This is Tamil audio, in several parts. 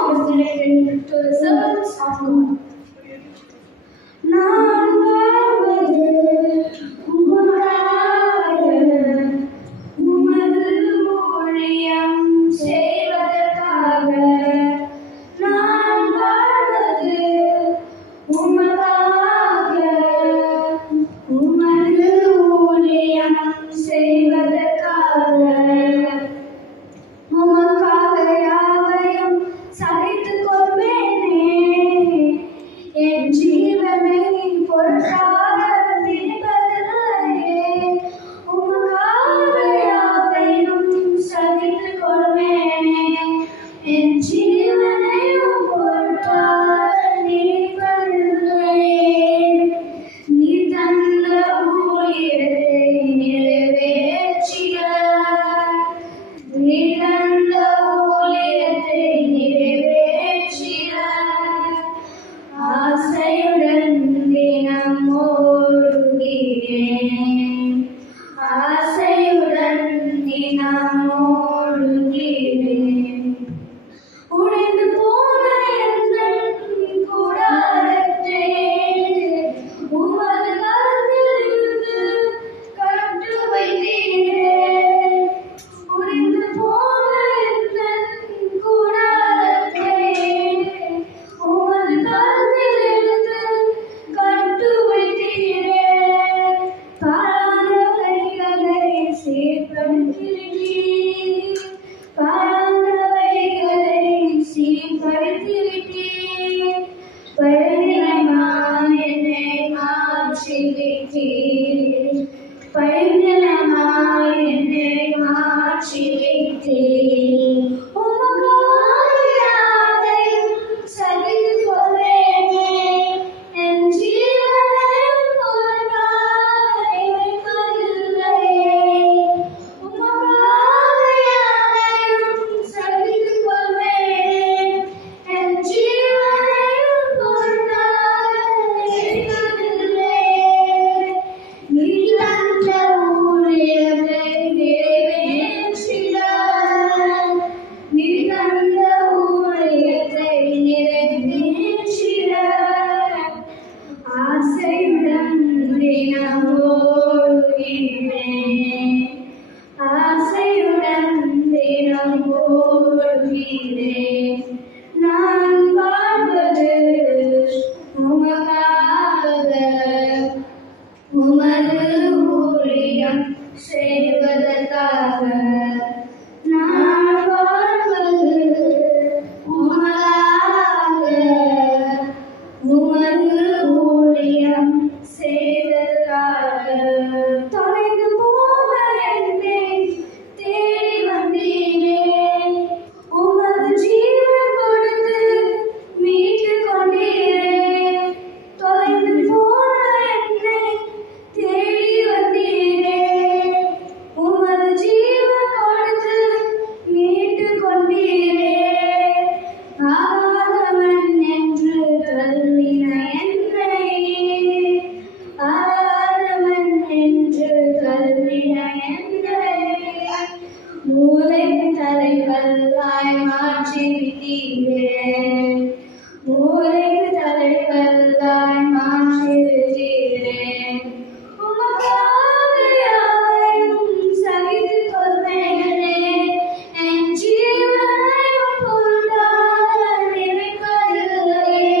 song is dedicated to the servants of God. நான் வாழ்வது உமக்காக, உமது ஊழியம் செய்வதற்காக. நான் வாழ்வது உமக்காக, உமது ஊழியம் செய்வதற்காக. உமக்காக யாவையும் சகித்துக் கொள்வேனே, என் ஜீவனை பொருட்டாக நினைப்பதில்லையே. உமக்காக யாவையும் சகித்துக் கொள்வேனே, என் ஜீவனை பொருட்டாக நினைப்பதில்லையே. நீ தந்த ஊழியத்தை நிறைவேற்றிட, நீ தந்த ஊழியத்தை நிறைவேற்றிட, ஆசையுடன் தினம் ஓடுகிறேன், ஆசையுடன் தினம் ஓடுகிறேன். உடைந்து போன எந்தன் கூடாரத்தை உமது கரத்திலிருந்து கட்டு வைத்தீரே. உடைந்து போன எந்தன் கூடாரத்தை உமது கரத்திலிருந்து கட்டு வைத்தீரே. பாழான வழிகளை சீர்படுத்திவிட்டீர், பாழான வழிகளை சீர்படுத்திவிட்டீர். பழநிலமாய் என்னை மாற்றிவிட்டீர், பழநிலமாய் என்னை மாற்றிவிட்டீர். உமக்காக யாவையும் சகித்துக் கொள்வேனே, என் ஜீவனை பொருட்டாக நினைப்பதில்லையே. உமக்காக யாவையும் சகித்துக் கொள்வேனே, என் ஜீவனை பொருட்டாக நினைப்பதில்லையே. நீ தந்த ஊழியத்தை நிறைவேற்றிட, நீ தந்த ஊழியத்தை நிறைவேற்றிட, ஆசையுடன் தினம் ஓடுகிறேன், ஆசையுடன் தினம் ஓடுகிறேன். நான் வாழ்வது உமக்காக, உமது ஊழியம் செய்வதற்காக. நான் வாழ்வது உமக்காக, உமது ஊழியம் செய்வதற்காக. தொலைந்து போன என்னை தேடி வந்தீரே, உமது ஜீவன் கொடுத்து மீட்டுக் கொண்டீரே. தொலைந்து போன என்னை தேடி வந்தீரே, உமது ஜீவன் கொடுத்து மீட்டுக் கொண்டீரே. ஆகாதவன் என்று தள்ளின என்னை, ஆகாதவன் என்று தள்ளின என்னை, மூலைக்கு தலைக்கல்லாய் மாற்றிவிட்டீரே, மூலைக்கு தலைக்கல்லாய் மாற்றிவிட்டீரே. உமக்காக யாவையும் சகித்துக் கொள்வேனே, என் ஜீவனை பொருட்டாக நினைப்பதில்லையே.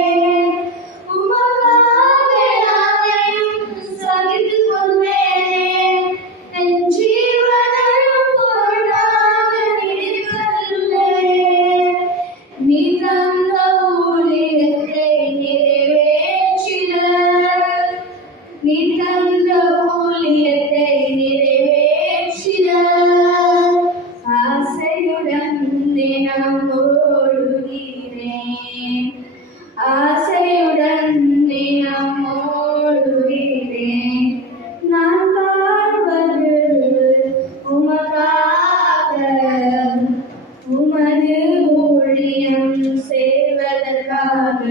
உமக்காக யாவையும் சகித்துக் கொள்வேனே, என் ஜீவனை பொருட்டாக நினைப்பதில்லையே. நீ தந்த ஊழியத்தை நிறைவேற்றிட, நீ தந்த ஊழியத்தை நிறைவேற்றிட, ஆசையுடன் தினம் ஓடுகிறேன், ஆசையுடன் தினம் ஓடுகிறேன். நான் வாழ்வது உமக்காக, உமது ஊழியம் செய்வதற்காக.